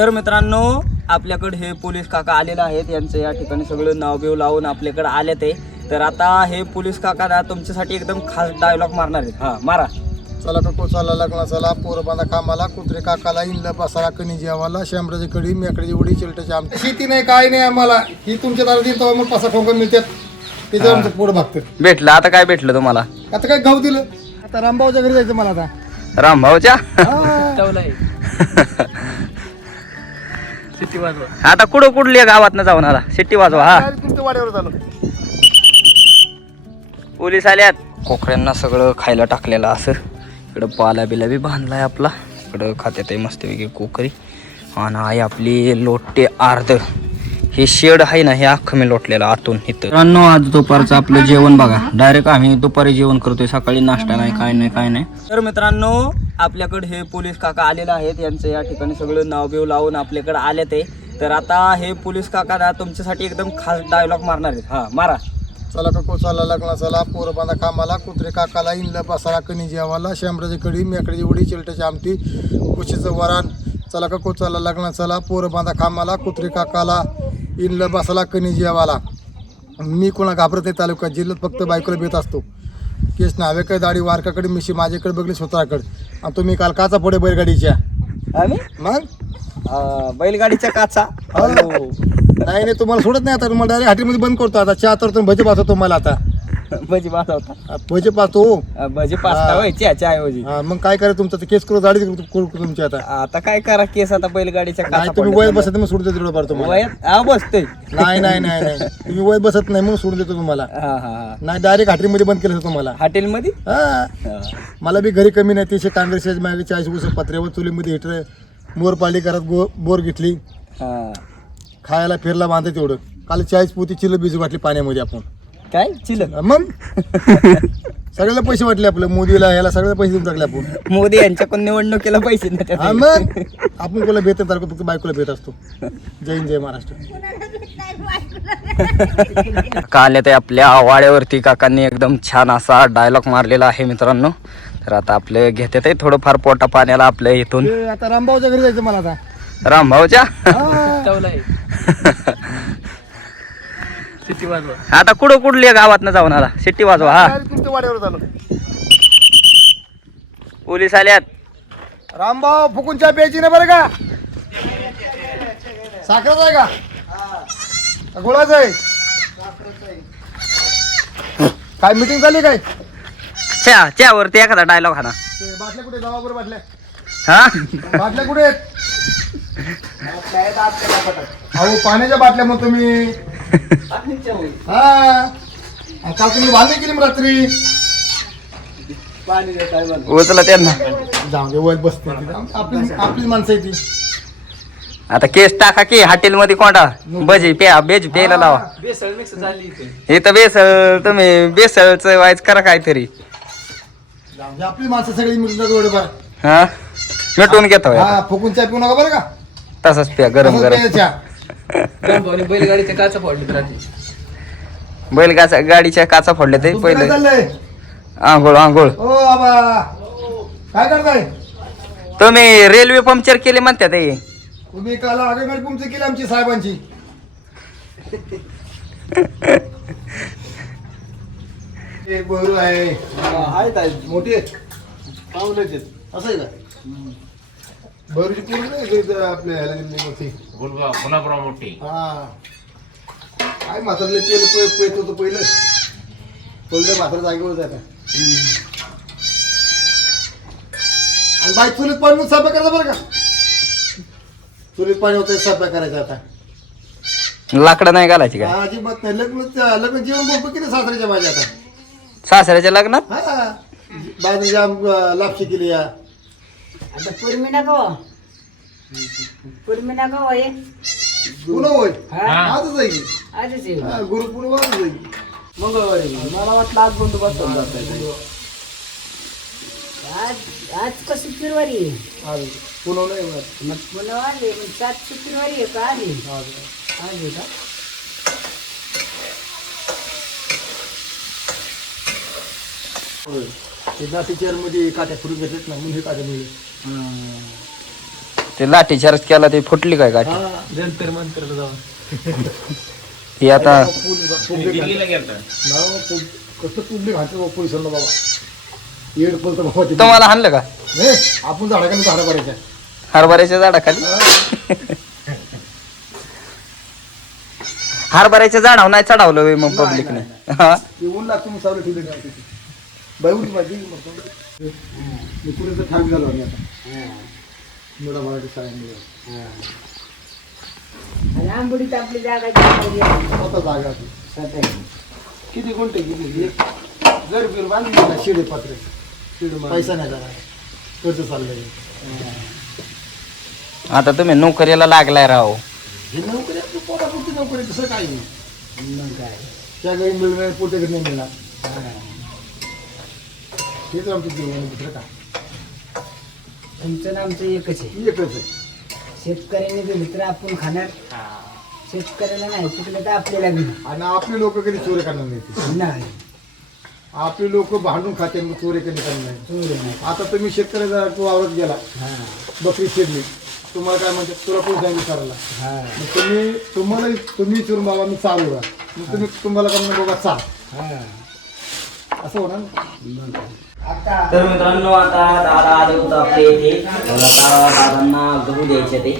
तर मित्रांनो, आपल्याकडे हे पोलीस काका आलेले आहेत. यांचं या ठिकाणी सगळं नाव बिव लावून आपल्याकडे आले ते. तर आता हे पोलीस काका ना तुमच्यासाठी एकदम खास डायलॉग मारणार आहेत. हा मारा. चला का चला लग्न चला पोर बांधा कामाला कुत्रे काकाला इंडला बसाला कणी जेवाला शेंबराची कडी मेकडी उडी चिलटाची आमची शेती नाही काय नाही आम्हाला ही तुमच्या दारात येईल तेव्हा मग 5 ठोंका मिळतात त्याच्यावर आमचं पोट भागतं. भेटलं आता काय भेटलं तुम्हाला? आता काय गाव दिलं. आता रामभाऊच्या घरी जायचं मला आता. रामभाऊच्या सिटी वाजवा आता कुठल्या गावात न जाऊन आला? सिटी वाजवा. हा तुमच्या वाड्यावर झालं. पोलीस आल्यात. कोकड्यांना सगळं खायला टाकलेलं असं. इकडं पाला बिला बी बांधलाय आपला. इकडं खात्यात मस्तपैकी कोकरी आणि आहे आपली लोटे अर्ध. हे शेड आहे ना, हे अख्खं मी लोटलेलं आतून इथं. मित्रांनो, आज दुपारचं आपलं जेवण बघा. डायरेक्ट आम्ही दुपारी जेवण करतोय, सकाळी नाश्ता नाही काय नाही. तर मित्रांनो, आपल्याकडे हे पोलीस काका आलेले आहेत. यांचं या ठिकाणी सगळं नाव बिव लावून आपल्याकडे आले ते. तर आता हे पोलीस काका ना तुमच्यासाठी एकदम खास डायलॉग मारणार आहेत. हा मारा. चला का चला लग्न चला पोर बांधा कामाला कुत्रे काकाला इंडला बसाला कणी जेवाला शेंबराची कडी मेकडी उडी चिलटाची आमटी कुशीचं वरण. चला का चला लग्न चला पोर बांधा कामाला कुत्रे काकाला इंडला बसाला कणी जेवाला. मी कोणा घाबरत नाही तालुक्यात जिल्ह्यात फक्त बायकोला भेट असतो. केस नावेकडे दाढी वारकाकडे मिशी माझ्याकडे बघली स्वतःकडे. आणि तुम्ही काल काचा पुढे बैलगाडीच्या आम्ही मग बैलगाडीच्या काचा. नाही तुम्हाला सोडत नाही आता. तुम्हाला डायरेक्ट हॉटेलमध्ये बंद करतो आता. चहा तर भजी पाहतो तुम्हाला आता. भजी पास होता. भजी पाहतो. भजी पास्ता व्हायची ऐवजी. मग काय करा तुमचं ते केस करू दाढी करू तुमची आता. आता काय करा केस आता बैलगाडीच्या नाही काचा तुम्ही वय बसत मग सोडून देतो थोडंफार तुम्हाला. वयात हा बसतोय. नाही तुम्ही वय बसत नाही म्हणून सोडून देतो तुम्हाला. हा नाही डायरेक्ट हॉटेलमध्ये बंद केलं तुम्हाला. हॉटेलमध्ये. हा मला बी घरी कमी नाही. 300 काँग्रेस मागे 40 वर्ष पत्र्यावर चुलीमध्ये हिटर मोरपाली करत बोर घेतली. खायला फिरला बांधत तेवढं. काल 40 पोती चिल्ल बीज वाटली पाण्यामध्ये आपण. काय चिल मग सगळ्याला पैसे वाटले आपलं. मोदीला ह्याला सगळ्याला पैसे देऊन टाकले आपण. मोदी यांच्याकडून निवडणुकीला पैसे नाही. हा मग आपण कोणाला भेटत तारखं फक्त बायकोला भेट असतो. जय हिंद जय महाराष्ट्र. काल ते आपल्या वाड्यावरती काकांनी एकदम छान असा डायलॉग मारलेला आहे मित्रांनो. तर आता आपलं घेतात आहे थोडंफार पोटा पाण्याला आपल्या इथून. आता रामभाऊच्या घरी जायचं मला आता. रामभाऊच्या सिटी वाजवा आता कुठल्या गावात न जाऊन आला? सिटी वाजवा. हा तुमच्या वाड्यावर झालं. पोलीस आल्यात. रामभाऊ फुकून चहा प्यायची नाही बरं का. साखरच आहे का गोळाच आहे. काय मीटिंग झाली काय? वरती एखादा डायलॉग हा ना. ते बाटल्या कुठे गावाबरोबर बाटल्या हा बाटल्या कुठे आहेत? अहो पाण्याच्या बाटल्या मग तुम्ही. हा काल तुम्ही बांधणी केली मग रात्री. उचला त्यांना. जाऊ दे वय बसते आपलीच माणसं आहे ती. आता केस टाका की हॉटेलमध्ये कोणता भजी प्यायला लावा. बेसळ मिक्स झाली इथं बेसळ तुम्ही बेसळचं वाईज करा काहीतरी. आपली माणसं सगळी मिळून बरं. हा मिटवून घेतो. हा फुकून चहा पिऊ नका बरं का. तसंच प्या गरम बैलगाडीच्या काचा फोडली. गाडीच्या काचा फोडले ते पहिले. आंघोळ ओ बाबा काय करताय तुम्ही? रेल्वे पंक्चर केले म्हणतात ते. तुम्ही काल आगेगाडी पंक्चर केली आमची साहेबांची. एक बहरू आहे मोठी आहेत असं आहे का? बरूची पूर्ण आपल्या ह्याला मोठी मोठी. हा काय म्हातारले तेल पेत होतं पहिलं. म्हातारा जागेवर जायचा. आणि बाई चुलीत पाणी स्वयंपाक करायचा बरं का. चुलीत पाणी होतं स्वयंपाक करायचा आता. लाकडं नाही घालायची काय? अजिबात नाही. लग्न जेवण बोलतो की नाही सासऱ्याच्या माझ्या आता. सासऱ्याच्या लग्नात हा बाजरी जाम लापशी केली या. आता पुरमिना गाव आहे. पुन्हा होय आजच आहे की. आजच आहे. गुरुपूर्व आजच आहे की. मंगळवारी. मला वाटलं आज बंदोबस्त आज कसं फिरवारी आहे. आज पुन्हा नाही मग पुन्हा आले मग 7 शुक्रवारी आहे का? आली आज आहे का? ते जाती चेअरमध्ये काट्या फिरून घेतलेत ना म्हणून हे काट्या मिळले. ते लाठी चार्ज केला ते फुटली काय गाठी जंतर मंतरला जाऊन ही आता कसं पुढली घातलं पोलिसांना बाबा येड पलतं बाबा ते. तुम्हाला हाणलं का हे, आपण झाडाखाली झाडं पडायच्या हरभऱ्याच्या झाडाखाली हरभऱ्याच्या झाडावर नाही चढावलं होय मग पब्लिकने हा येऊन लागतो मी सावली ठेवली नाही तिथे बाई उठी माझी मी पुढे ठाक झालो आम्ही आता मुला मराठी शाळेमध्ये आणि आंबोडीत आपली जागा जी आहे, स्वतः जागा होती. स्वतः. किती गुंठे किती एक घर बिर बांधली ना शिडे पात्रे पैसा नाही झाला कर्ज चाललंय आता तुम्ही नोकरीला लागलाय राव हे नोकरी आपली पोटापुरती नोकरी तसं काही नाही मग काय त्या घरी मिळणार पोटे घरी नाही मिळणार हेच आमचं जीवन दुसरं काय तुमचं ना आमचं एकच आहे. एकच आहे शेतकऱ्याने दिली तर आपण खाणार, शेतकऱ्याला नाही चुकलं तर आपल्याला घेणार आणि आपले लोक कधी चोरी करणार नाही नाही. आपले लोक भांडून खाते मग चोरी कधी करणार नाही चोरी नाही. आता तुम्ही शेतकऱ्याचा तू आवडत गेला हा बकरी शिरली तुम्हाला काय म्हणतात तुला कोण सांगितलं करायला हा मग तुम्ही चिरून बाबा मी चालू का मग तुम्हाला काय म्हणणार बाबा चाल हा. असं होणार ना. मग काय. आता तर मित्रांनो आता दादा आले होतं आपल्या इथे तर आता दादांना गहू द्यायचे ते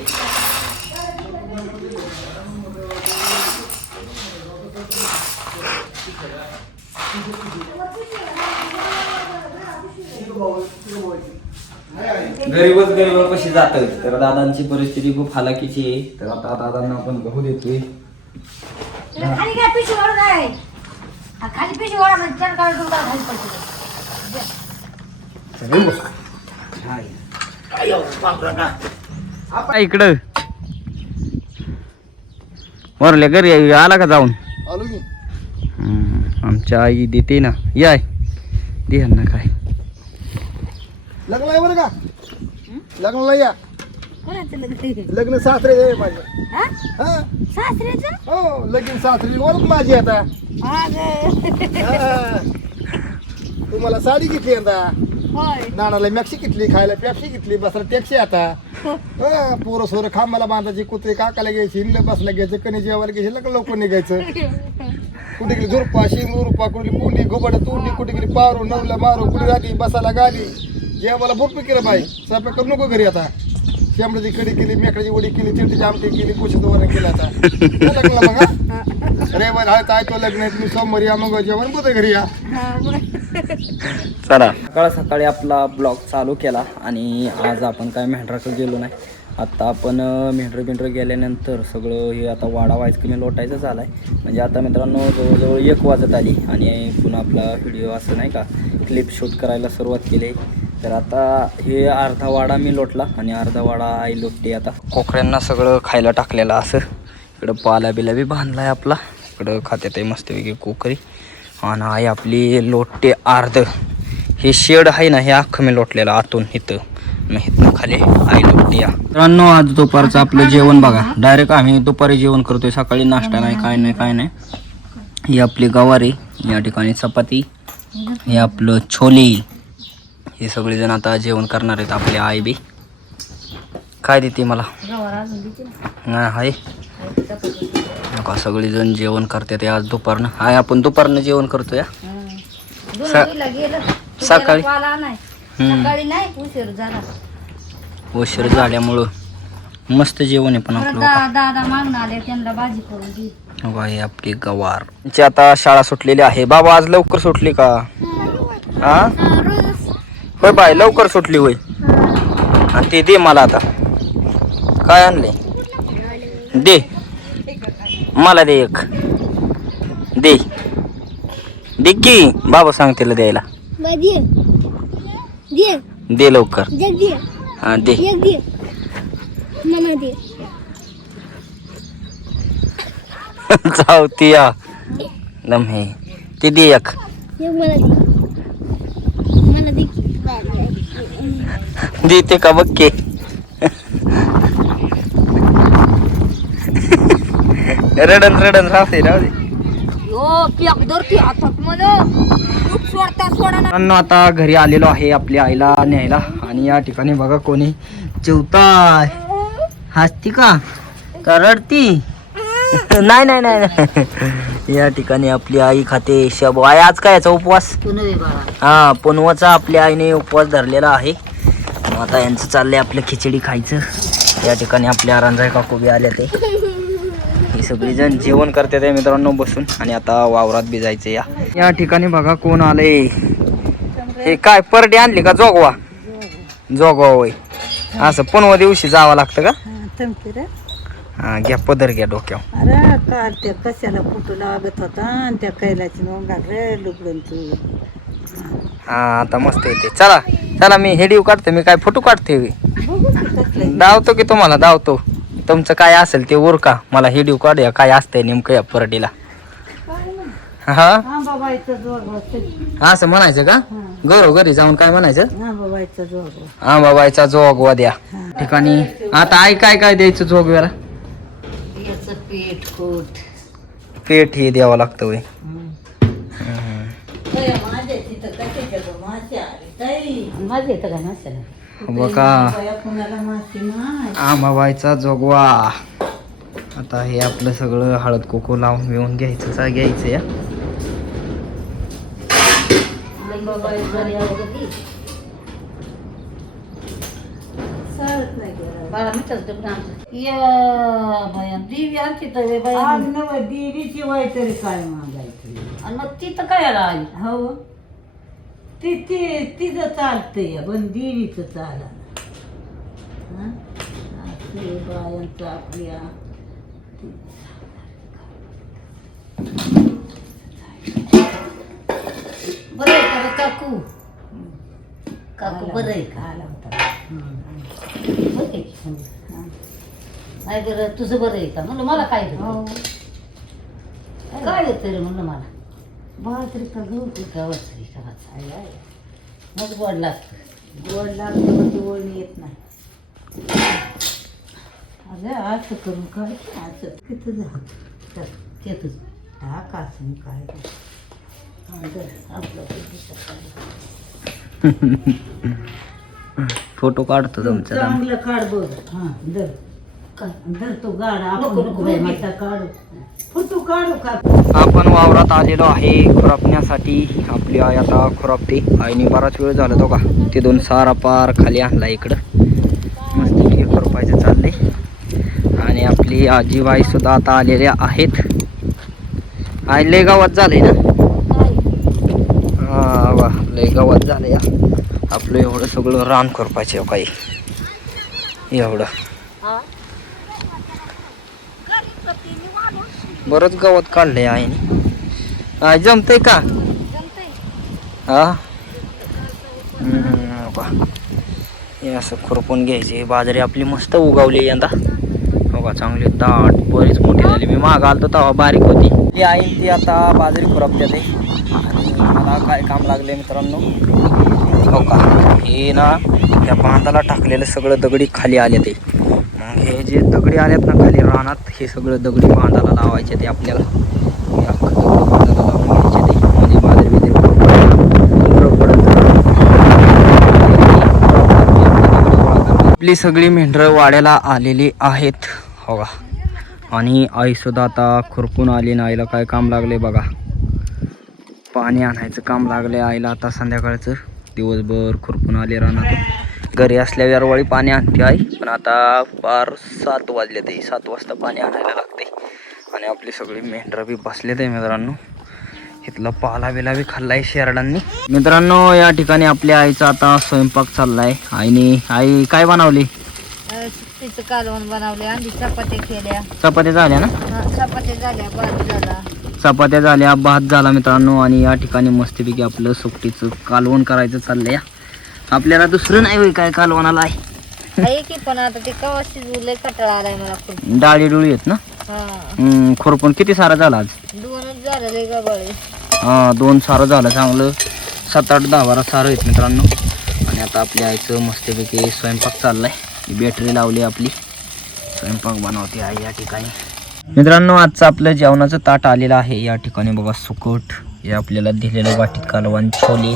गरीब कशी जात तर दादांची परिस्थिती खूप हालाकीची आहे तर आता दादांना आपण गहू देतोय खाली काय पिशवी वाढून आहे खाली पिशवी वाढा म्हणजे चल काढून तुला खाली पडते इकडं वरल्या घरी आला का जाऊन आलो की आमच्या आई देते ना याय दे ना काय लग्न आहे बरं का लग्नाला या कोणाचं लग्न लग्न सासरे आहे माझे हा? हा सासऱ्याचं? हो लगीन सासरी ओळख माझी आता हा ग. हा. तुम्हाला साडी घेतली आता होय. नानाला मॅक्सी घेतली खायला पेप्सी घेतली बसला टॅक्सी आता हा, पोरं सोरं खांबाला बांधायची कुत्रे काकाला घ्यायची हिंडलं बसला घ्यायचं कणी जेवायला घ्यायची लग्न लवकर निघायचं कुठे गेली झुरपा शिंगुरपा कुठली पुंडी गोबड तुंडी कुठे गेली पारू नवला मारू कुठे राहती बसायला गाडी जेवायला भरपूर केलं बाई स्वयंपाक करू नको घरी आता शेंबड्याची कडी केली मेकड्याची वडी केली चिरटीची आमटी केली कुशीचं वरण केलं आता लग्न मग रेवाय हळत आहे तो लग्न आहे तुम्ही सोमवारी या मग जेवण बुधे घरी या चला सकाळी आपला ब्लॉग चालू केला आणि आज आपण काय मेंढराकडे गेलो नाही आत्ता आपण मेंढर गेल्यानंतर सगळं हे आता वाडा व्हायचं कमी लोटायचं झालं आहे म्हणजे आता मित्रांनो जवळजवळ 1 वाजत आली आणि पुन्हा आपला व्हिडिओ असं नाही का क्लिप शूट करायला सुरुवात केली तर आता हे अर्धा वाडा मी लोटला आणि अर्धा वाडा आई लोटते आता कोकड्यांना सगळं खायला टाकलेलं असं इकडं पाला बिला बी बांधला आहे आपला इकडं खात्यात आहे मस्तपैकी कोकरी आणि आई आपली लोटते अर्ध हे शेड आहे ना हे अख्खं मी लोटलेलं आतून इथं मग इथनं खाली आई लोटते या मित्रांनो आज दुपारचं आपलं जेवण बघा डायरेक्ट आम्ही दुपारी जेवण करतोय सकाळी नाश्ता नाही काय नाही ही आपली गवारी या ठिकाणी चपाती हे आपलं छोले हे सगळेजण आता जेवण करणार आहेत आपली आई बी काय देते मला नाही नका सगळेजण जेवण करतात आज दुपारनं हाय आपण दुपारनं जेवण करतो या सकाळी सकाळी नाही उशीर झाला उशीर झाल्यामुळं मस्त जेवण आहे पण आपलं दादा मागणं आले त्यांना भाजी करून दे बाई आपली गवार त्यांची आता शाळा सुटलेली आहे बाबा आज लवकर सुटली का हा होय बाय लवकर सुटली होय आणि ते दे मला आता काय आणले दे मला दे एक दे दे की बाबा सांगतील द्यायला दे लवकर हा दे चावती या दम हे ते दे एक देते का बघ के रडन राहते राहू दे आता घरी आलेलो आहे आपल्या आईला न्यायला आणि या ठिकाणी बघा कोणी जेवताय हसती का रडती? नाही नाही नाही नाही. या ठिकाणी आपली आई खाते शाबू. आई आज काय याचा उपवास? हा पुनवाचा आपल्या आईने उपवास धरलेला आहे. आता यांचं चाललंय आपलं खिचडी खायचं. या ठिकाणी आपल्या रंजाई काकू बी आल्या ते. ही सगळी जण जेवण करते ते मित्रांनो बसून. आणि आता वावरात बी जायचं. या ठिकाणी बघा कोण आलंय. हे काय परडे आणली का? जोगवा जोगवा होय. असं पुनवा दिवशी जावं लागतं का? हा घ्या पदर घ्या डोक्यावर. अरे काल त्या कशाला फोटो लागत होता आणि त्या कैलाची नोंगाल रे लुगडून तू. हा आता मस्त येते. चला चला मी हेडिओ काढते. मी काय फोटो काढते धावतो की तुम्हाला धावतो. तुमचं काय असेल ते उरका. मला हेडिओ काढूया काय असतंय नेमकं या परडीला. हा असं म्हणायचं का? घरी जाऊन काय म्हणायचं? आंबाबाईचा जोगवा द्या. ठिकाणी आता आई काय काय द्यायचं जोगव्याला? पेठ हे द्यावं लागतं वय. बघा आंबाबाईचा जोगवा. आता हे आपलं सगळं हळद कुकू लावून मिळून घ्यायचं या. देवीची वाय तरी काय मागायचं. आणि मग तिथं काय आली? हो तिचं चालतंय पण देवीचं चाला. बायांचं आपल्या बरं आहे का काकू? काकू बरं आहे का? आला होता. बरं आहे की? नाही बरं तुझं बरं आहे का? म्हणलं मला काय हो काय होतं रे म्हणलं मला. बाजरी का गहू गावाचं मग गोड लागतं. गोड लागतं पण ती ओळणी येत नाही. अगं असं करून काय असं किती झालं तेच हा कासून काय आपलं फोटो काढतो तुमचा. चांगलं काढ बघ. हा धर काय धर तो गाडा नको, नको, बाई, मी. काढू फोटो काढू का? आपण वावरात आलेलो आहे खुरपण्यासाठी. आपली आई आता खुरपते. आईने बराच वेळ झाला तो का तिथून सारा पार खाली आणला इकडं. मस्त खुरपायचं चाललंय. आणि आपली आजीबाई सुद्धा आता आलेल्या आहेत. आई लय गावात झालंय ना? हा वा लय गावात झालं या. आपलं एवढं सगळं रान खुरपायचं काही एवढं. बरंच गवत काढलंय आईने. जमतंय का? हा हे असं खुरपून घ्यायचे. बाजरी आपली मस्त उगवली यंदा. हो का चांगली दाट बरीच मोठी झाली. मी मागं आलतो तेव्हा बारीक होती. ती आई ती आता बाजरी खुरपत्यात आहे. आणि मला काय काम लागले मित्रांनो हो का हे ना त्या बांधाला टाकलेलं सगळं दगडी खाली आले ते. मग हे जे दगडी आल्यात ना खाली रानात हे सगळं दगडी बांधाला लावायचे ते आपल्याला. बांधाला लावून घ्यायचे ते म्हणजे बाजरी बिजरी आपली सगळी मेंढरं वाड्याला आलेली आहेत हो का. आणि आई सुद्धा आता खुरपून आली ना. आईला काय काम लागले बघा. पाणी आणायचं काम लागले आईला आता संध्याकाळचं. दिवसभर खुरपून आले रानात. घरी असल्यावर वळी पाणी आणते आई. पण आता पार 7 वाजले ते 7 वाजता पाणी आणायला लागते. आणि आपली सगळी मेंढरं बी बसले ते मित्रांनो. इथलं पाला बिला बी खाल्लाय शेरडांनी. मित्रांनो या ठिकाणी आपल्या आईचा आता स्वयंपाक चाललाय. आई काय बनवली? सुट्टीचं कालवण बनवले. आधी चपात्या केल्या. चपात्या झाल्या ना? चपात्या झाल्या. भात झाला. चपात्या झाल्या भात झाला मित्रांनो. आणि या ठिकाणी मस्तपैकी आपलं सुकटीचं कालवण करायचं चाललंय. आपल्याला दुसरं नाही होई काय कालवणाला आहे की पण आता ते कवा शिजवलंय कटाळा आलाय मला खूप. डाळी डुळी आहेत ना. खुरपून किती सारं झालं आज? 2च झालेले गबाळे. 2 सारं झालं चांगलं. 7, 8, 10, 12 सारं आहेत मित्रांनो. आणि आता आपल्या आईचं मस्तपैकी स्वयंपाक चाललाय. बॅटरी लावली आपली स्वयंपाक बनवते आई या ठिकाणी. मित्रांनो आजचं आपलं जेवणाचं ताट आलेलं आहे. या ठिकाणी बघा सुकट हे आपल्याला दिलेलं वाटीत कालवण छोले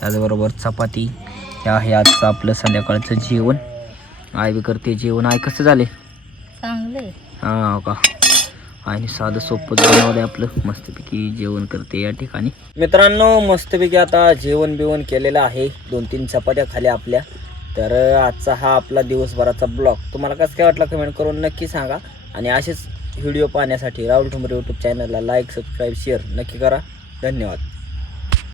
त्याचबरोबर चपाती. हे आहे आजचं आपलं संध्याकाळचं जेवण. आई बी करते जेवण. आई कसं झाले? चांगले हा का आणि साधं सोपं बनवलं आपलं मस्तपैकी जेवण करते या ठिकाणी. मित्रांनो मस्तपैकी आता जेवण बिवण केलेलं आहे. 2-3 चपात्या खाल्या आपल्या. तर आजचा हा आपला दिवसभराचा ब्लॉग तुम्हाला कसं काय वाटला कमेंट करून नक्की सांगा. आणि असेच व्हिडिओ पाहण्यासाठी राहुल ठुमरे यूट्यूब चॅनलला लाईक सबस्क्राईब शेअर नक्की करा. धन्यवाद.